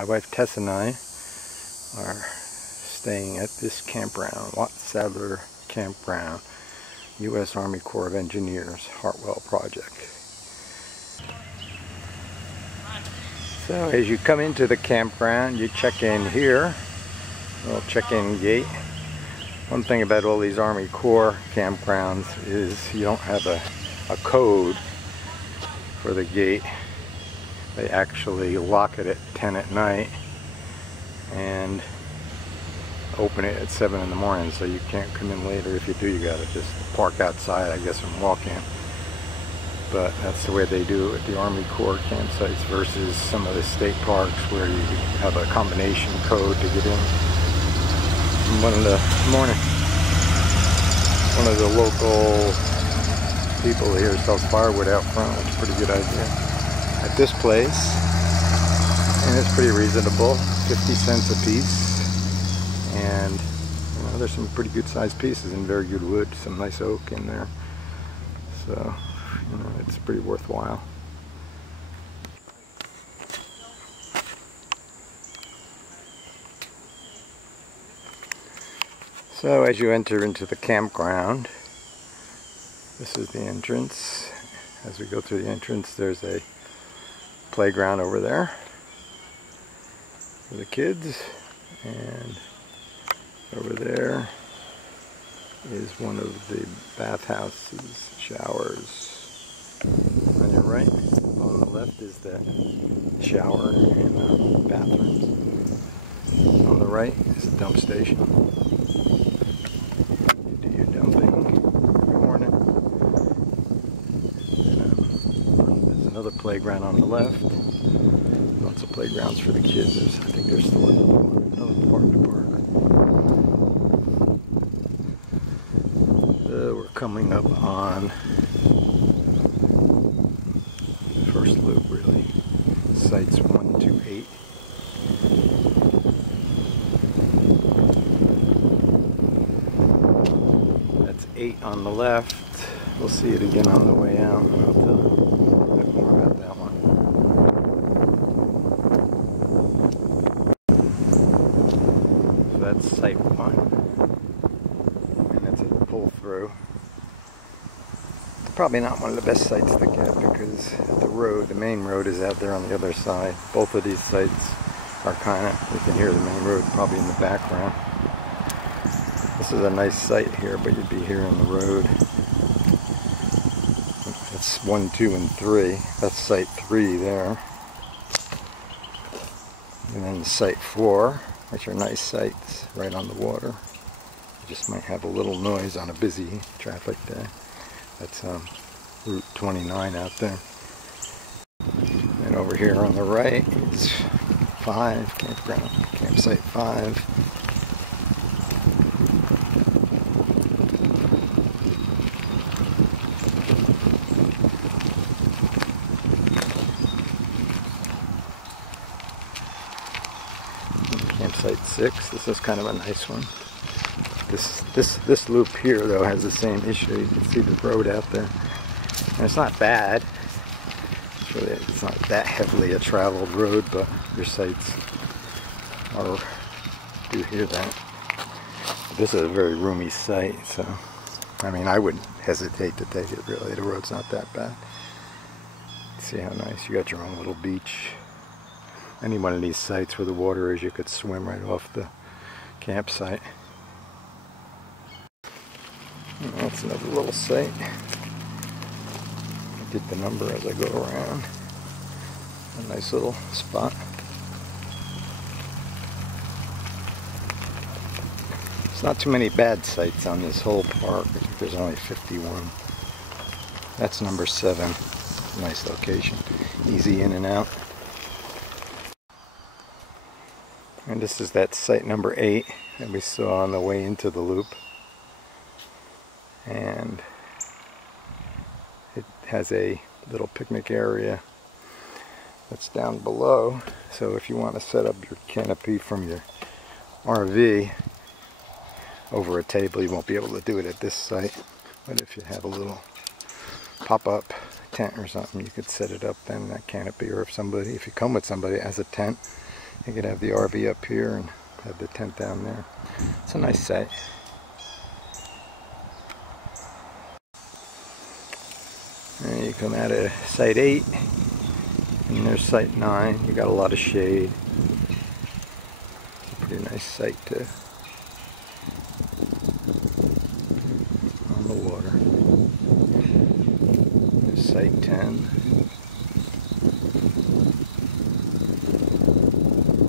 My wife Tess and I are staying at this campground, Watsadler Campground, U.S. Army Corp of Engineers, Hartwell project. So as you come into the campground, you check in here, little check-in gate. One thing about all these Army Corps campgrounds is you don't have a code for the gate. They actually lock it at 10 at night and open it at 7 in the morning, so you can't come in later. If you do, you gotta just park outside, I guess, and walk in. But that's the way they do it at the Army Corps campsites versus some of the state parks where you have a combination code to get in. And one of the local people here sells firewood out front, which is a pretty good idea. At this place, and it's pretty reasonable, 50 cents a piece, and you know, there's some pretty good sized pieces and very good wood, some nice oak in there, so you know, it's pretty worthwhile. So as you enter into the campground, this is the entrance. As we go through the entrance, there's a playground over there for the kids, and over there is one of the bathhouses, showers. On your right, on the left is the shower and bathrooms. On the right is a dump station. You do your dumping every morning. There's another playground on the left. Lots of playgrounds for the kids. I think there's still another part of the park. We're coming up on the first loop, really. Sites 1 to 8. That's 8 on the left. We'll see it again on the way out. I'll tell you a bit more about that one. So that's site 1. And it's a pull through. Probably not one of the best sites to get because the main road is out there on the other side. Both of these sites are kind of, you can hear the main road probably in the background. This is a nice site here, but you'd be hearing the road. That's 1, 2, and 3. That's site 3 there. And then site 4, which are nice sites right on the water. You just might have a little noise on a busy traffic day. That's Route 29 out there. And over here on the right is 5, campsite 5. Campsite 6, this is kind of a nice one. This loop here though has the same issue. You can see the road out there, and it's not bad. It's not that heavily a traveled road, but your sites do hear that. This is a very roomy site, so I mean, I wouldn't hesitate to take it. Really, the road's not that bad. See how nice you got your own little beach. Any one of these sites where the water is, you could swim right off the campsite. That's another little site. I did the number as I go around. A nice little spot. There's not too many bad sites on this whole park. I think there's only 51. That's number 7. Nice location. Easy in and out. And this is that site number 8 that we saw on the way into the loop. And it has a little picnic area that's down below, so if you want to set up your canopy from your RV over a table, you won't be able to do it at this site, but if you have a little pop-up tent or something, you could set it up then, that canopy, or if you come with somebody that has a tent, You could have the RV up here and have the tent down there. It's a nice site. And you come out of site 8 and there's site 9. You got a lot of shade. It's a pretty nice site to on the water. There's site 10.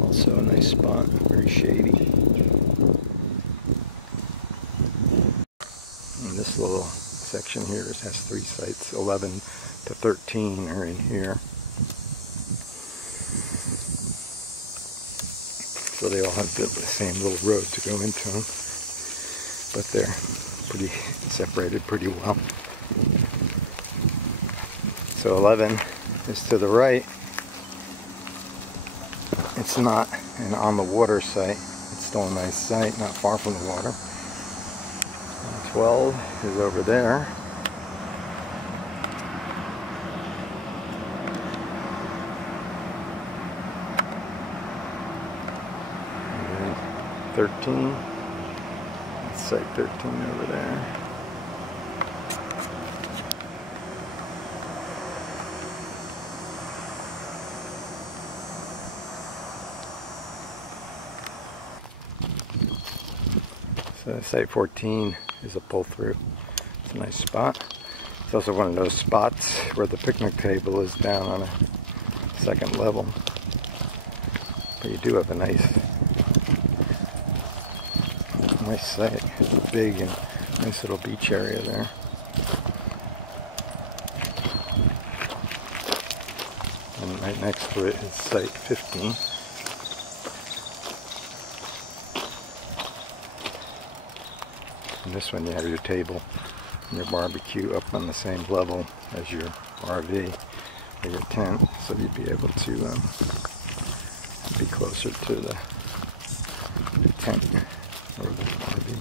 Also a nice spot, very shady. And this little section here has 3 sites. 11 to 13 are in here. So they all have the same little road to go into them. But they're pretty separated pretty well. So 11 is to the right. It's not an on the water site. It's still a nice site, not far from the water. 12 is over there. And 13. That's site 13 over there. So site 14 is a pull-through. It's a nice spot. It's also one of those spots where the picnic table is down on a second level. But you do have a nice site. It's big and nice little beach area there. And right next to it is site 15. And this one you have your table and your barbecue up on the same level as your RV or your tent, so you'd be able to be closer to the tent or the RV.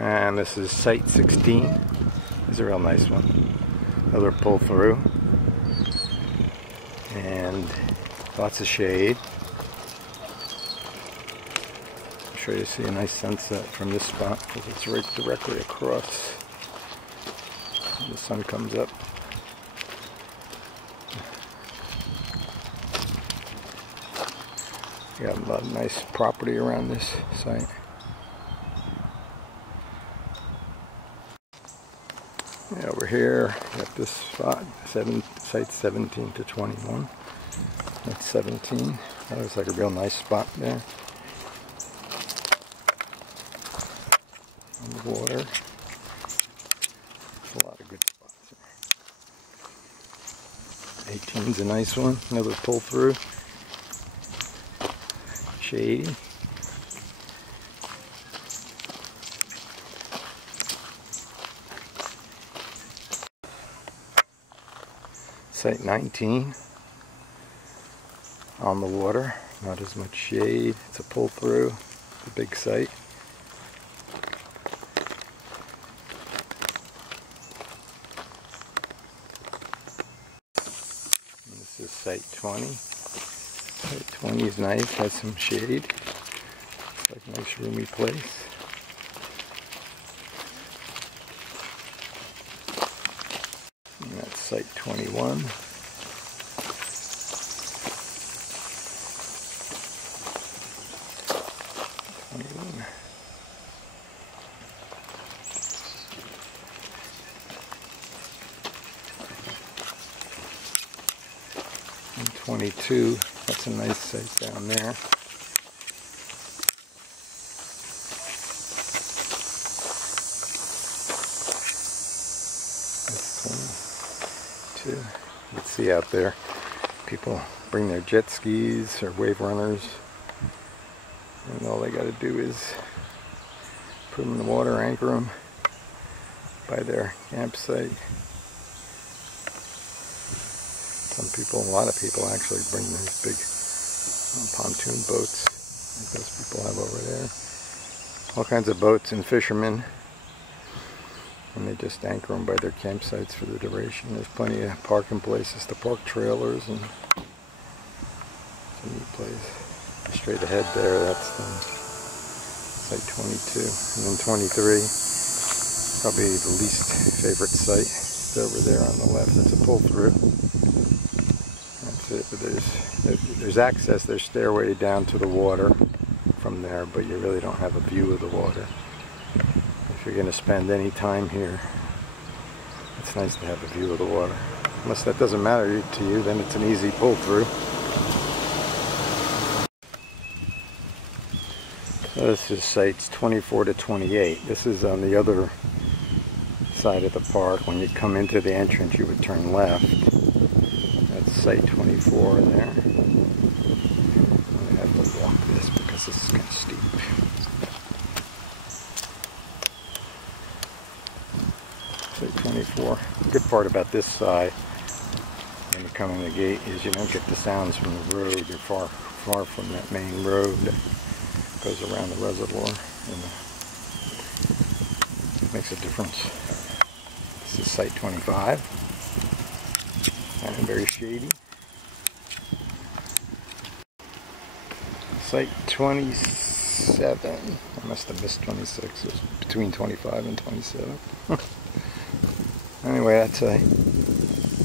And this is site 16. This is a real nice one. Another pull through. And lots of shade. I'm sure you see a nice sunset from this spot because it's right directly across. The sun comes up. You got a lot of nice property around this site. Yeah, over here, at this spot, site 17 to 21. That's 17. That looks like a real nice spot there. On the water. There's a lot of good spots there. 18's a nice one. Another pull through. Shady. Site 19, on the water, not as much shade. It's a pull through, it's a big site. And this is site 20. Site 20 is nice, has some shade. It's like a nice roomy place. And that's site 21. And 22. That's a nice site down there. You can see out there, people bring their jet skis or wave runners, and all they got to do is put them in the water, anchor them by their campsite. Some people, a lot of people actually bring these big pontoon boats like those people have over there. All kinds of boats and fishermen. and they just anchor them by their campsites for the duration. There's plenty of parking places to park trailers, and it's a neat place. Straight ahead there, that's site 22, and then 23, probably the least favorite site. It's over there on the left. It's a pull-through. That's it. But there's access. There's stairway down to the water from there, but you really don't have a view of the water. If you're going to spend any time here, it's nice to have a view of the water. Unless that doesn't matter to you, then it's an easy pull-through. This is sites 24 to 28. This is on the other side of the park. When you come into the entrance, you would turn left. That's site 24 there. I have to walk this because this is kind of steep. Site 24. The good part about this side, when you come in the gate, is you don't get the sounds from the road. You're far from that main road. Goes around the reservoir, and it makes a difference. This is site 25, and very shady. Site 27, I must have missed 26, it was between 25 and 27. Anyway, that's a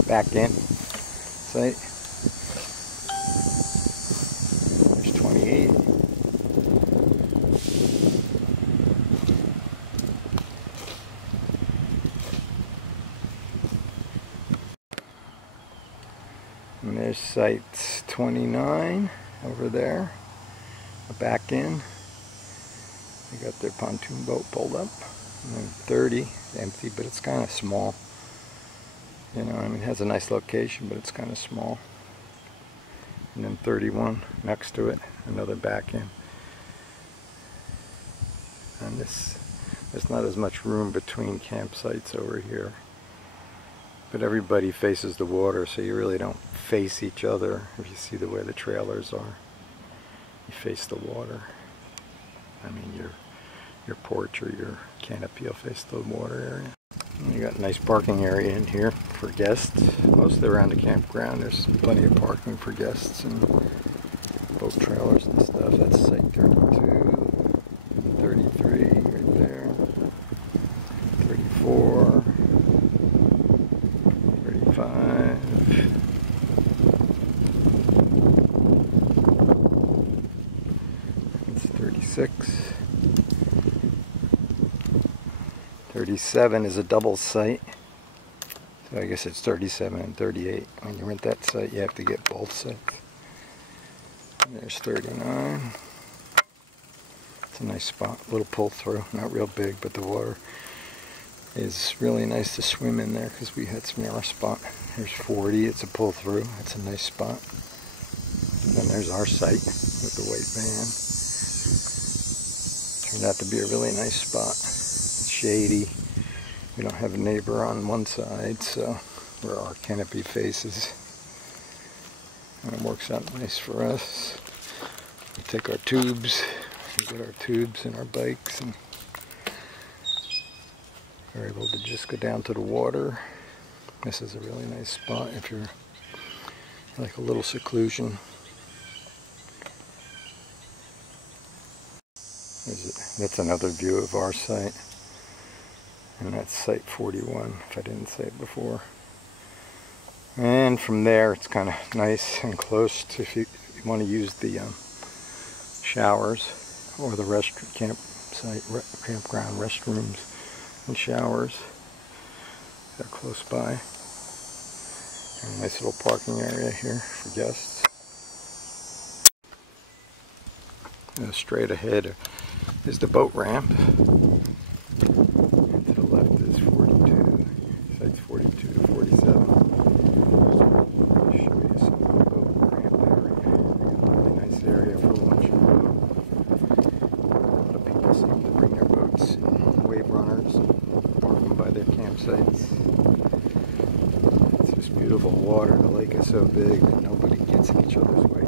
back in site. There's 28. And there's site 29 over there, a back in. They got their pontoon boat pulled up. And then 30, empty, but it's kind of small. You know, I mean, it has a nice location, but it's kind of small. And then 31 next to it, another back in. And there's not as much room between campsites over here. But everybody faces the water, so you really don't face each other. If you see the way the trailers are, you face the water. I mean, your porch or your canopy will face the water area. And you got a nice parking area in here for guests. Mostly around the campground, there's plenty of parking for guests and boat trailers and stuff. That's site 32, 33 right there, 34. 35. It's 36. 37 is a double site. So I guess it's 37 and 38. When you rent that site, you have to get both sites. And there's 39. It's a nice spot. Little pull through. Not real big, but the water is really nice to swim in there because we had some narrow spot. Here's 40, it's a pull through, it's a nice spot. And then there's our site with the white van. Turned out to be a really nice spot. It's shady. We don't have a neighbor on one side, so where our canopy faces. And it works out nice for us. We take our tubes, we get our tubes and our bikes, and we're able to just go down to the water. This is a really nice spot if you're like a little seclusion. That's another view of our site. And that's site 41, if I didn't say it before. And from there it's kind of nice and close to if you want to use the showers or the campground restrooms and showers. They're close by. And a nice little parking area here for guests. And straight ahead is the boat ramp. And to the left is 42. Sites 42 to 47. I'll show you some of the boat ramp area. A really nice area for lunch and boat. A lot of people seem to bring their boats and wave runners and park them by their campsites. It's just beautiful water. The lake is so big that nobody gets in each other's way.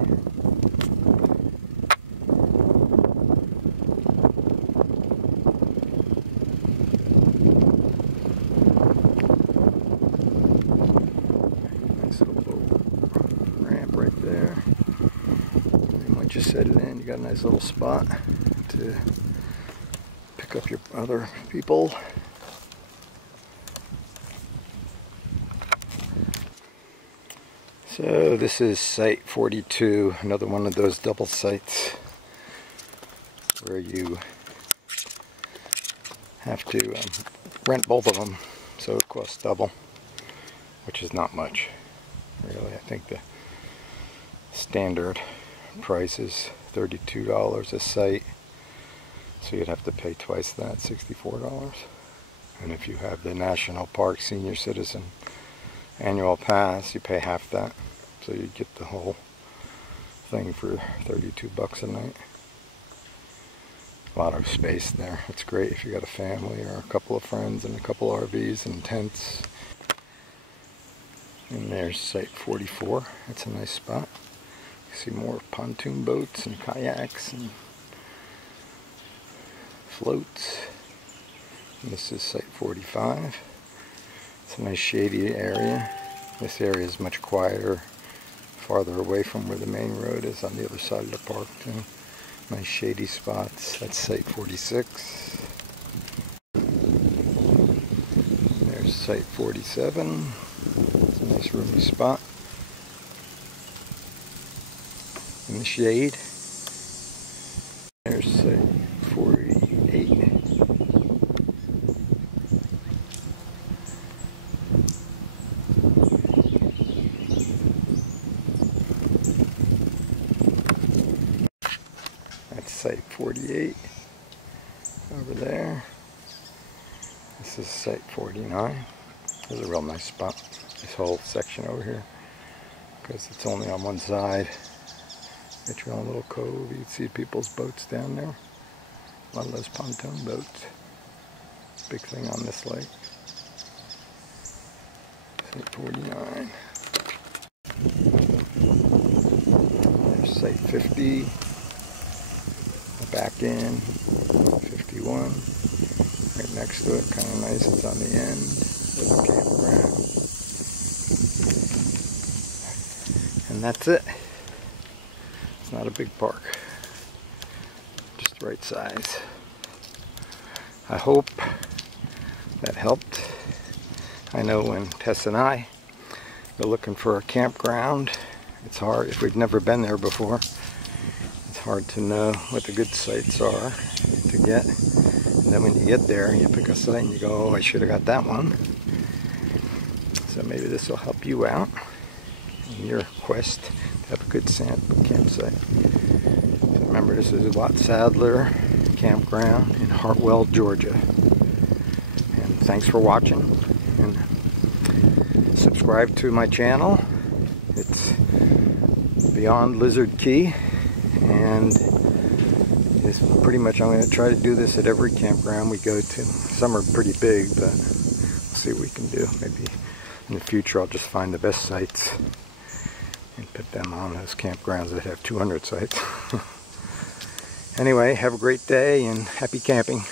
just set it in. You got a nice little spot to pick up your other people. So this is site 42, another one of those double sites where you have to rent both of them, so it costs double, which is not much, really. I think the standard price is $32 a site, so you'd have to pay twice that, $64. And if you have the National Park Senior Citizen annual pass, you pay half that, so you get the whole thing for 32 bucks a night. A lot of space there. It's great if you got a family or a couple of friends and a couple RVs and tents. And there's site 44. That's a nice spot. You see more pontoon boats and kayaks and floats. And this is site 45. It's a nice shady area. This area is much quieter, farther away from where the main road is on the other side of the park too. Nice shady spots. That's site 46. There's site 47. It's a nice roomy spot in the shade. There's site 48. Site 48 over there. This is site 49. This is a real nice spot, this whole section over here, because it's only on one side. Get your own little cove. You can see people's boats down there. A lot of those pontoon boats. Big thing on this lake. Site 49. There's site 50. Back in 51, right next to it, kind of nice. It's on the end of the campground, and that's it. It's not a big park, just the right size. I hope that helped. I know when Tess and I go looking for a campground, it's hard if we've never been there before. Hard to know what the good sites are to get, and then when you get there you pick a site and you go, oh, I should have got that one. So maybe this will help you out in your quest to have a good campsite. So remember, this is Watsadler Campground in Hartwell, Georgia. And thanks for watching, and subscribe to my channel. It's Beyond Lizard Key. And it's pretty much, I'm going to try to do this at every campground we go to. Some are pretty big, but we'll see what we can do. Maybe in the future I'll just find the best sites and put them on those campgrounds that have 200 sites. Anyway, have a great day and happy camping.